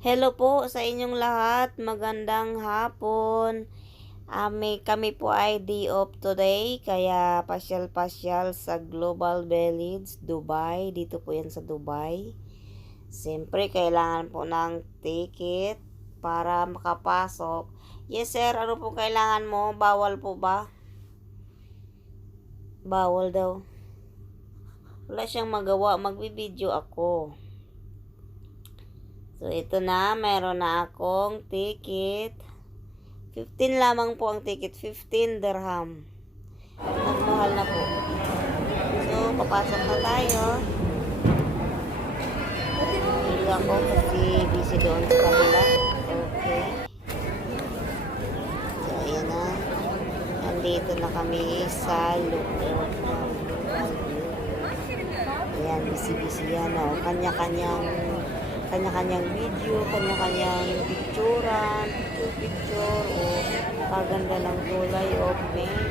Hello po sa inyong lahat. Magandang hapon. Kami po ay day off today. Kaya pasyal-pasyal sa Global Village, Dubai. Dito po yan sa Dubai. Siyempre, kailangan po ng ticket para makapasok. Yes sir, ano po kailangan mo? Bawal po ba? Bawal daw. Wala siyang magawa. Magbibideo ako. So, ito na. Meron na akong ticket. 15 lamang po ang ticket. 15 dirham. Nagmahal na po. So, papasok na tayo. Hindi ako kasi busy doon sa kanila. Okay. So, ayan na. Nandito na kami sa loob. Ayan, busy-busy yan. Oh. Kanya-kanyang video, kanya-kanyang picturean, picture, o paganda ng kulay o paint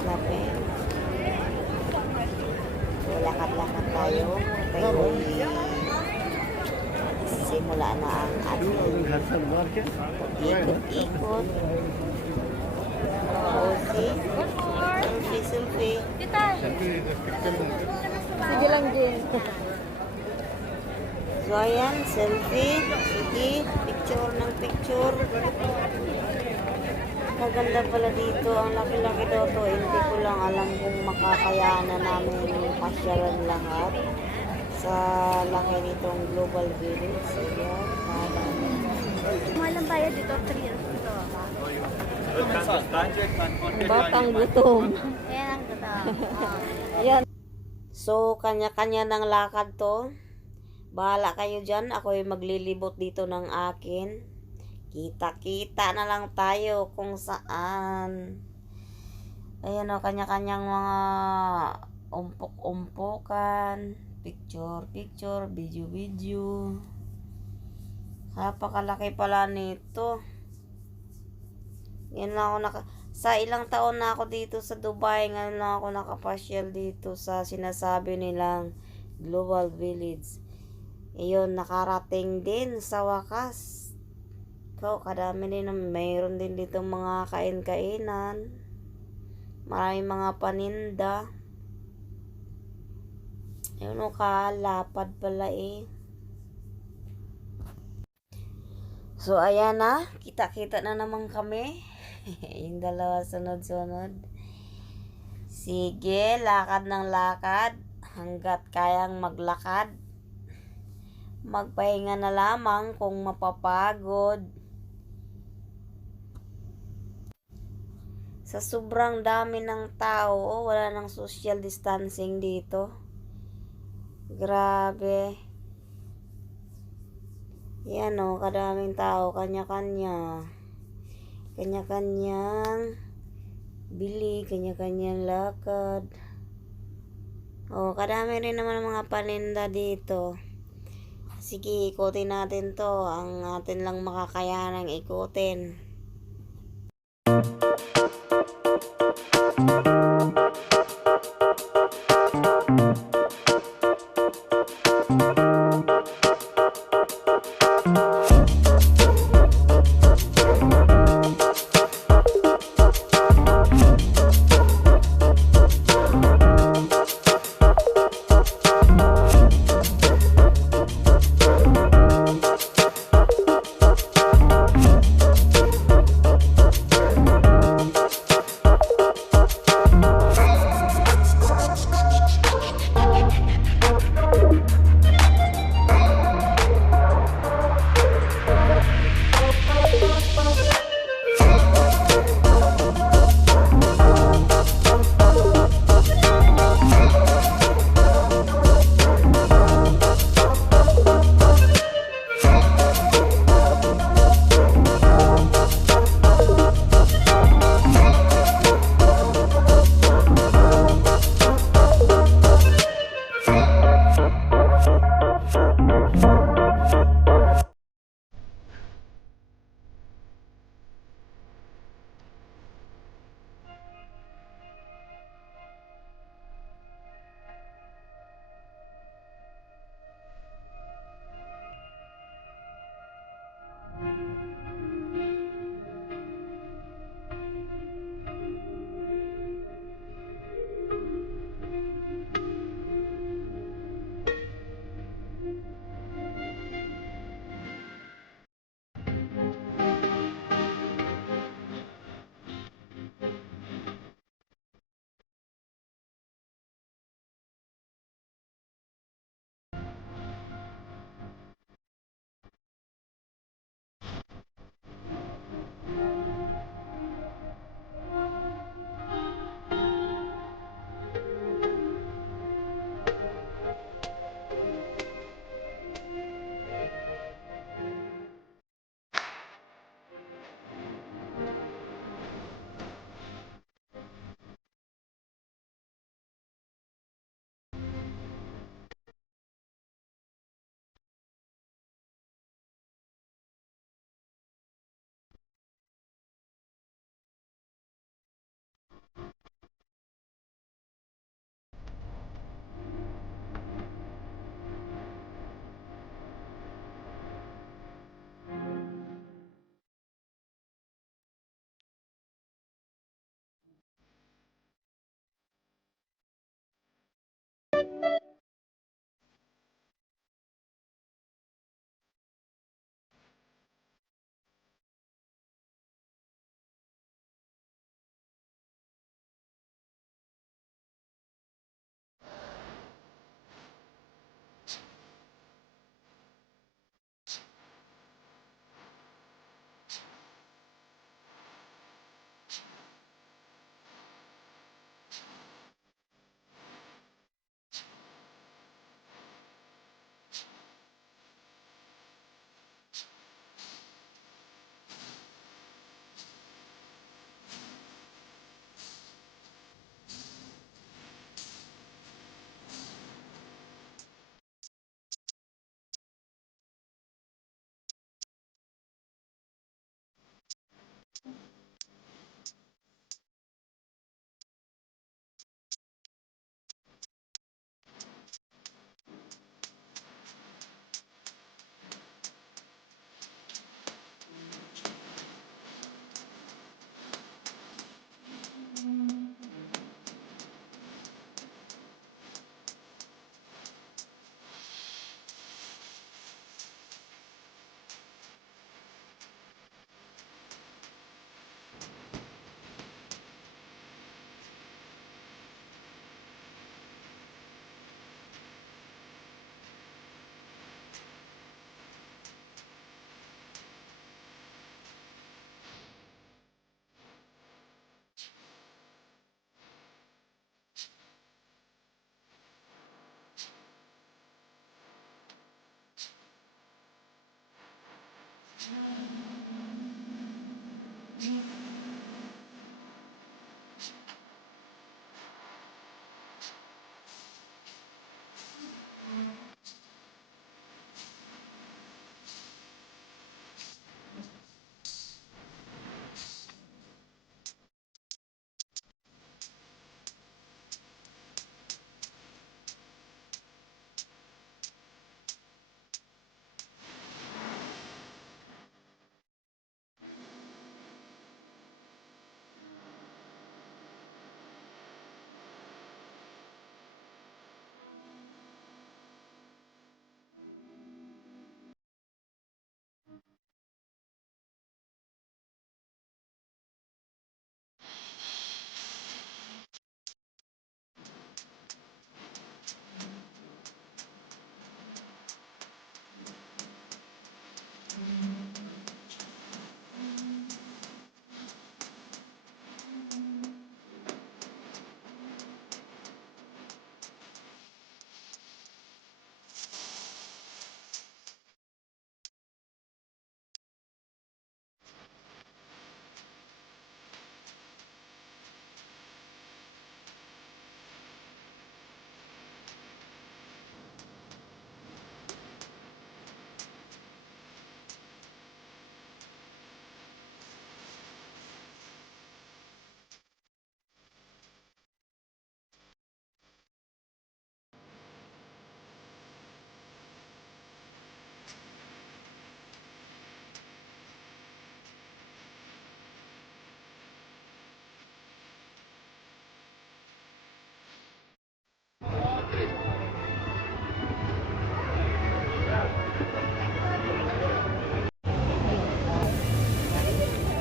na paint. So, lakad-lakad tayo. Simula na ang ating ikot-ikot. Selfie. Sige lang din. So, ayan, selfie. Sige, picture ng picture. Maganda pala dito. Ang laki-laki daw to. Hindi ko lang alam kung makakayanan namin pasyalan lahat sa laki nitong Global Village. Ayan, Malang tayo dito, 3 years dito. batang gutom. Ayan ang totoo. Ayan. So, kanya-kanya ng lakad to. Bahala kayo dyan. Ako'y maglilibot dito ng akin. Kita-kita na lang tayo kung saan. Ayan o, kanya-kanyang mga umpok-umpokan. Picture-picture, video-video. Napakalaki pala nito. Yan lang ako sa ilang taon na ako dito sa Dubai. Ngayon lang ako nakapasyal dito sa sinasabi nilang Global Village. Ayun, nakarating din sa wakas. Kadami din. Mayroon din dito mga kain-kainan. Maraming mga paninda. Ayun o, kalapad pala eh. So, ayan na. Kita-kita na naman kami. Yung dalawa sunod-sunod. Sige, lakad ng lakad. Hanggat kayang maglakad. Magpahinga na lamang kung mapapagod. Sa sobrang dami ng tao, wala nang social distancing dito. Grabe. Yan o, kadaming tao, kanya-kanya. Kanya-kanyang bili, kanya-kanyang lakad. O, kadami rin naman mga paninda dito. Sige, ikutin natin to. Ang atin lang makakayanang ikutin.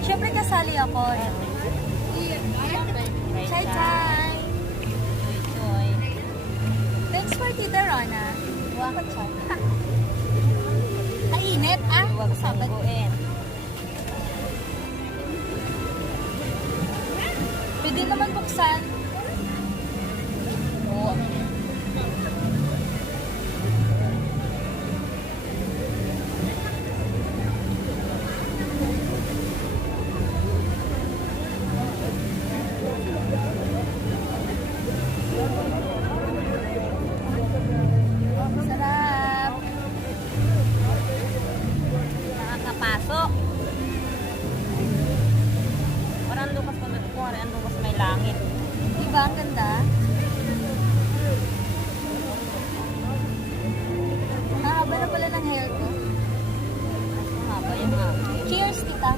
Siyempre kasali ako. Chai chai! Thanks for Tita Rona. Bakit siya? Kainit ah! Huwag sangguin. Pwede naman buksan. Oo. Sarap! Nakakapasok. Parang lukas pa ang lukas may langit. Diba? Ang ganda. Mahaba na pala ng hair ko. Mahaba yung hangin. Cheers, tita.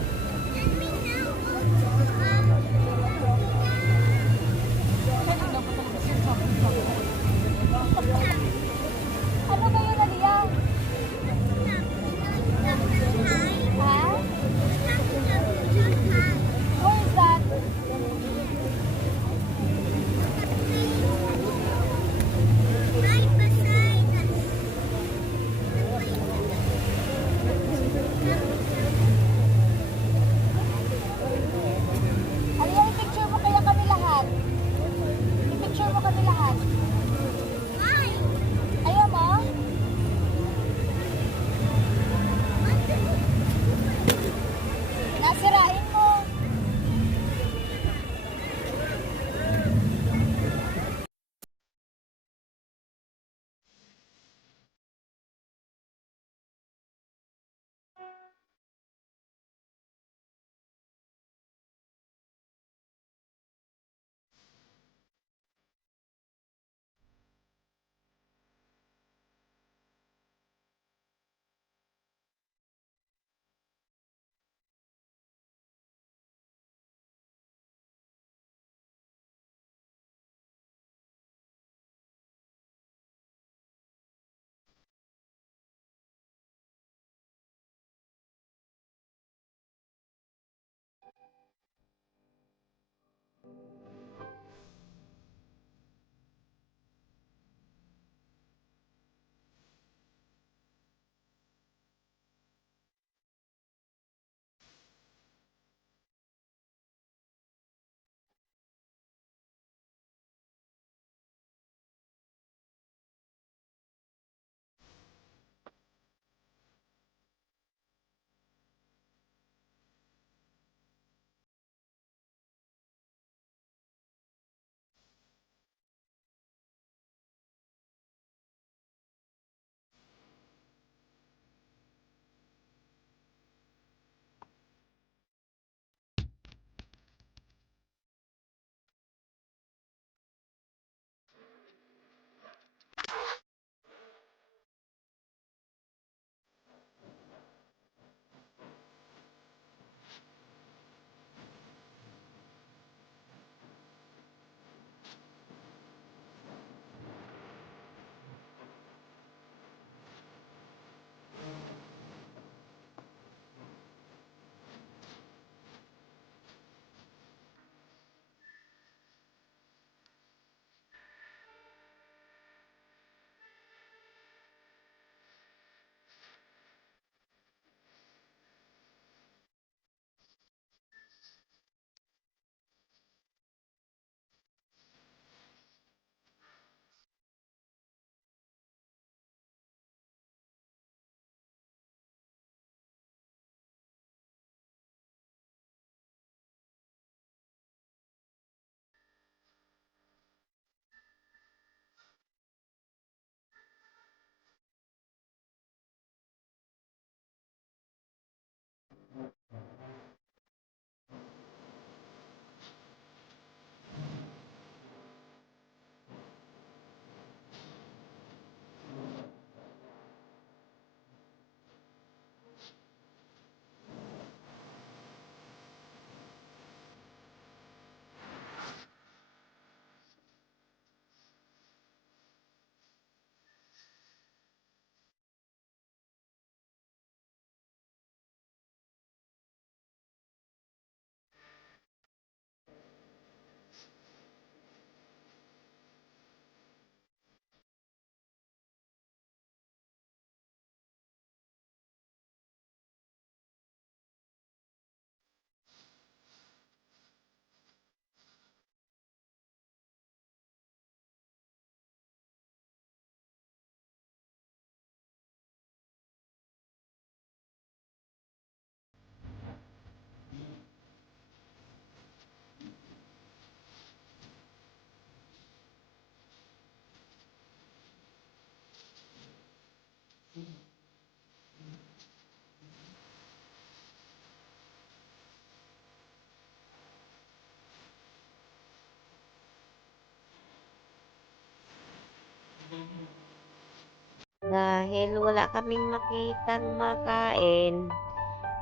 Dahil wala kaming makitang makain,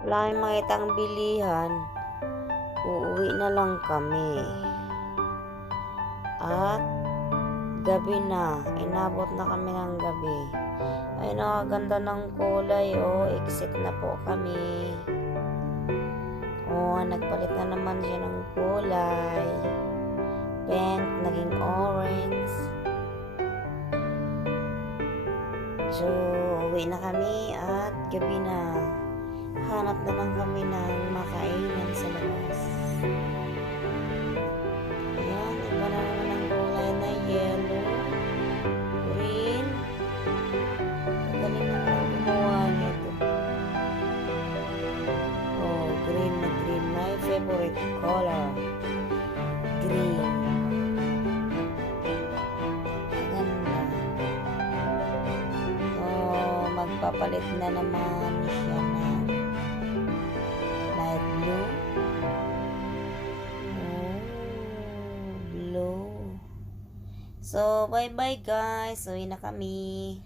wala kaming makitang bilihan, uuwi na lang kami. At gabi na, inabot na kami ng gabi. Ay, nakaganda ng kulay, oh, exit na po kami. Oh, nagpalit na naman siya ng kulay. Pink, naging orange. So, uwi na kami at gabi na. Hanap na lang kami ng makainan sa labas. Ayan, iba na naman ang kulay na yellow, green. Galing naman ang gumawa nito. Oh, green na green. My favorite color. Green. Ganda. Oh, magpapalit na naman siya ng light blue. Oh, blue. So, bye-bye guys. Uwi na kami.